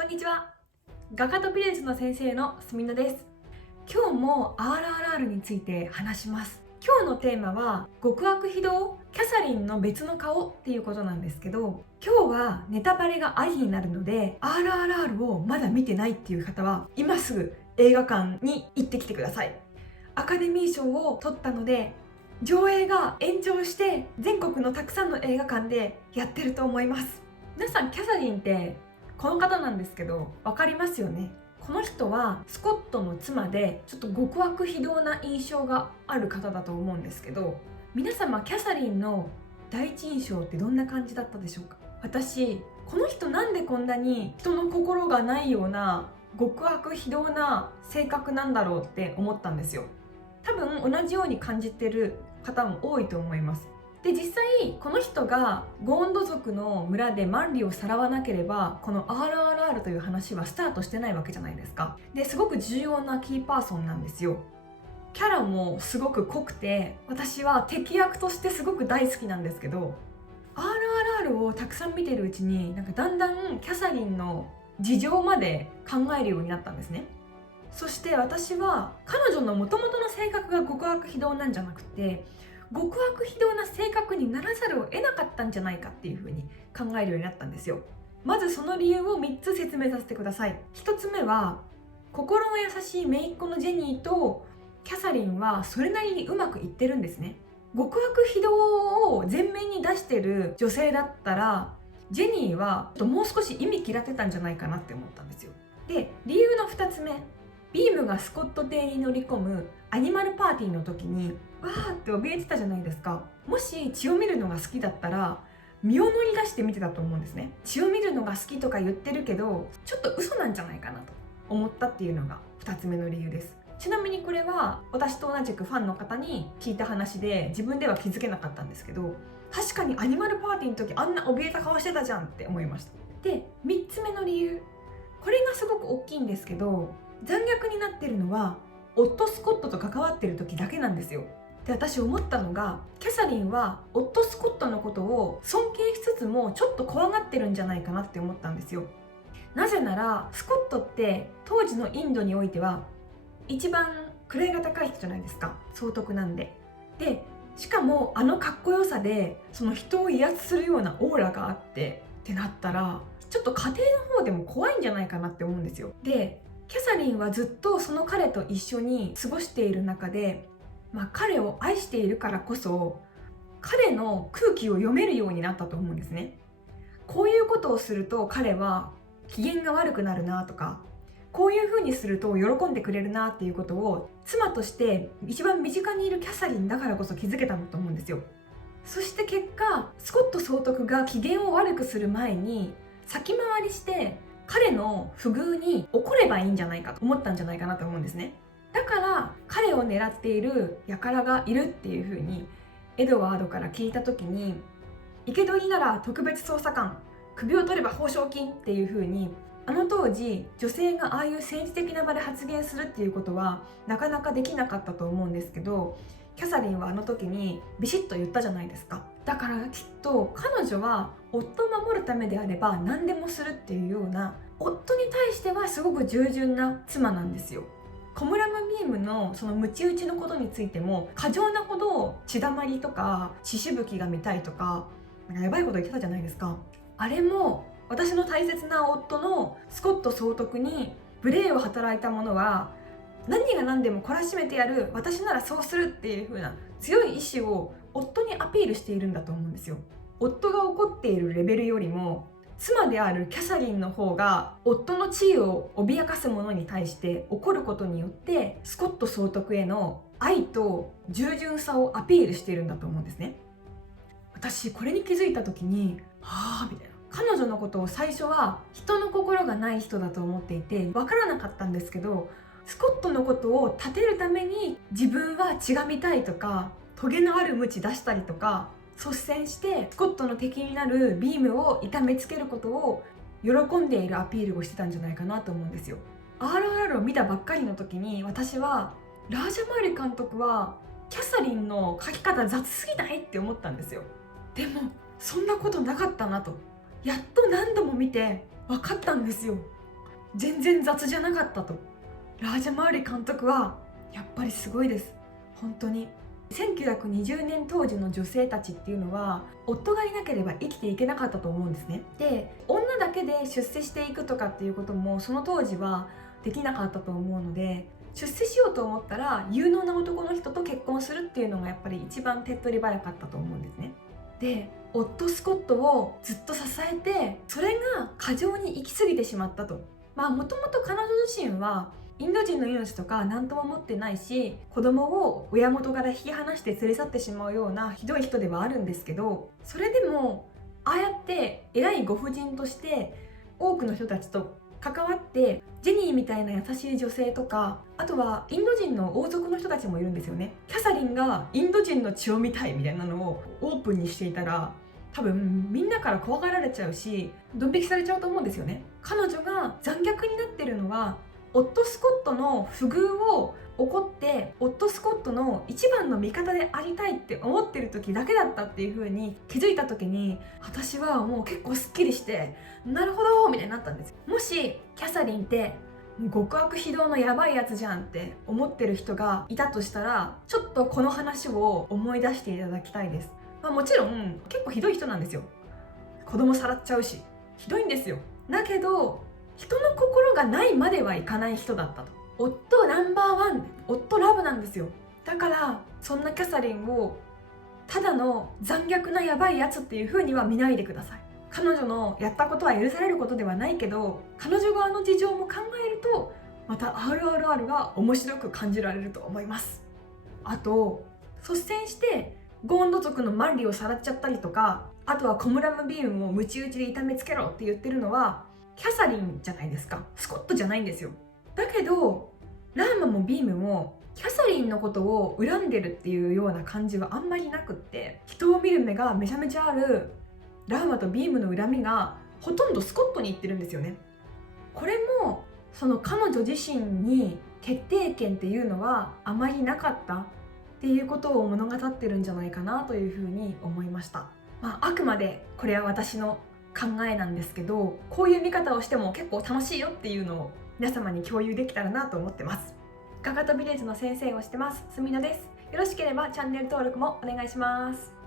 こんにちは。画家と美術の先生のすみのです。今日も RRR について話します。今日のテーマは極悪非道キャサリンの別の顔っていうことなんですけど、今日はネタバレがありになるので RRR をまだ見てないっていう方は今すぐ映画館に行ってきてください。アカデミー賞を取ったので上映が延長して全国のたくさんの映画館でやってると思います。皆さんキャサリンってこの方なんですけど分かりますよね。この人はスコットの妻でちょっと極悪非道な印象がある方だと思うんですけど、皆様キャサリンの第一印象ってどんな感じだったでしょうか。私この人なんでこんなに人の心がないような極悪非道な性格なんだろうって思ったんですよ。多分同じように感じてる方も多いと思います。で、実際この人がゴーンド族の村で万里をさらわなければこの RRR という話はスタートしてないわけじゃないですか。ですごく重要なキーパーソンなんですよ。キャラもすごく濃くて私は敵役としてすごく大好きなんですけど、 RRR をたくさん見てるうちにだんだんキャサリンの事情まで考えるようになったんですね。そして私は彼女の元々の性格が極悪非道なんじゃなくて、極悪非道な性格にならざるを得なかったんじゃないかっていう風に考えるようになったんですよ。まずその理由を3つ説明させてください。1つ目は心の優しい姪っ子のジェニーとキャサリンはそれなりにうまくいってるんですね。極悪非道を前面に出してる女性だったらジェニーはもう少し意味嫌ってたんじゃないかなって思ったんですよ。で、理由の2つ目、ビームがスコット邸に乗り込むアニマルパーティーの時にわーって怯えてたじゃないですか。もし血を見るのが好きだったら身を乗り出して見てたと思うんですね。血を見るのが好きとか言ってるけどちょっと嘘なんじゃないかなと思ったっていうのが2つ目の理由です。ちなみにこれは私と同じくファンの方に聞いた話で自分では気づけなかったんですけど、確かにアニマルパーティーの時あんな怯えた顔してたじゃんって思いました。で、3つ目の理由、これがすごく大きいんですけど、残虐になってるのは夫スコットと関わってる時だけなんですよ。で、私思ったのがキャサリンは夫スコットのことを尊敬しつつもちょっと怖がってるんじゃないかなって思ったんですよ。なぜならスコットって当時のインドにおいては一番位が高い人じゃないですか。総督なんで。で、しかもあのかっこよさでその人を威圧するようなオーラがあってってなったらちょっと家庭の方でも怖いんじゃないかなって思うんですよ。で、キャサリンはずっとその彼と一緒に過ごしている中で、彼を愛しているからこそ彼の空気を読めるようになったと思うんですね。こういうことをすると彼は機嫌が悪くなるなとか、こういう風にすると喜んでくれるなっていうことを妻として一番身近にいるキャサリンだからこそ気づけたんだと思うんですよ。そして結果スコット総督が機嫌を悪くする前に先回りして彼の不遇に怒ればいいんじゃないかと思ったんじゃないかなと思うんですね。だから彼を狙っている輩がいるっていう風にエドワードから聞いた時に、生け捕りなら特別捜査官、首を取れば報奨金っていう風に、あの当時女性がああいう政治的な場で発言するっていうことはなかなかできなかったと思うんですけど、キャサリンはあの時にビシッと言ったじゃないですか。だからきっと彼女は夫を守るためであれば何でもするっていうような、夫に対してはすごく従順な妻なんですよ。コムラムビームのそのムチ打ちのことについても過剰なほど血だまりとか血しぶきが見たいとかやばいこと言ってたじゃないですか。あれも私の大切な夫のスコット総督に無礼を働いた者は何が何でも懲らしめてやる、私ならそうするっていう風な強い意志を夫にアピールしているんだと思うんですよ。夫が怒っているレベルよりも妻であるキャサリンの方が夫の地位を脅かす者に対して怒ることによってスコット総督への愛と従順さをアピールしているんだと思うんですね。私これに気づいた時にはぁみたいな、彼女のことを最初は人の心がない人だと思っていて分からなかったんですけど、スコットのことを立てるために自分は血が見たいとかトゲのある鞭出したりとか率先してスコットの敵になるビームを痛めつけることを喜んでいるアピールをしてたんじゃないかなと思うんですよ。 RRR を見たばっかりの時に私はラージャマーリ監督はキャサリンの描き方雑すぎないって思ったんですよ。でもそんなことなかったなとやっと何度も見て分かったんですよ。全然雑じゃなかったと。ラージャマウリ監督はやっぱりすごいです。本当に1920年当時の女性たちっていうのは夫がいなければ生きていけなかったと思うんですね。で、女だけで出世していくとかっていうこともその当時はできなかったと思うので、出世しようと思ったら有能な男の人と結婚するっていうのがやっぱり一番手っ取り早かったと思うんですね。で、夫スコットをずっと支えて、それが過剰に行き過ぎてしまったと。もともと彼女自身はインド人の命とか何とも思ってないし、子供を親元から引き離して連れ去ってしまうようなひどい人ではあるんですけど、それでもああやって偉いご婦人として多くの人たちと関わって、ジェニーみたいな優しい女性とか、あとはインド人の王族の人たちもいるんですよね。キャサリンがインド人の血を見たいみたいなのをオープンにしていたら、多分みんなから怖がられちゃうし、ドン引きされちゃうと思うんですよね。彼女が残虐になってるのは夫スコットの不遇を怒って夫スコットの一番の味方でありたいって思ってる時だけだったっていう風に気づいた時に、私はもう結構すっきりして、なるほどみたいになったんです。もしキャサリンって極悪非道のやばいやつじゃんって思ってる人がいたとしたら、ちょっとこの話を思い出していただきたいです。もちろん結構ひどい人なんですよ。子供さらっちゃうしひどいんですよ。だけど人の心がないまではいかない人だったと。夫ナンバーワン、夫ラブなんですよ。だからそんなキャサリンをただの残虐なやばいやつっていう風には見ないでください。彼女のやったことは許されることではないけど、彼女側の事情も考えるとまた RRR が面白く感じられると思います。あと率先してゴーンド族のマンリをさらっちゃったりとか、あとはコムラムビームをムチ打ちで痛めつけろって言ってるのはキャサリンじゃないですか。スコットじゃないんですよ。だけどラーマもビームもキャサリンのことを恨んでるっていうような感じはあんまりなくって、人を見る目がめちゃめちゃあるラーマとビームの恨みがほとんどスコットにいってるんですよね。これもその彼女自身に決定権っていうのはあまりなかったっていうことを物語ってるんじゃないかなというふうに思いました。あくまでこれは私の考えなんですけど、こういう見方をしても結構楽しいよっていうのを皆様に共有できたらなと思ってます。ガガトビレッジの先生をしてますすみのです。よろしければチャンネル登録もお願いします。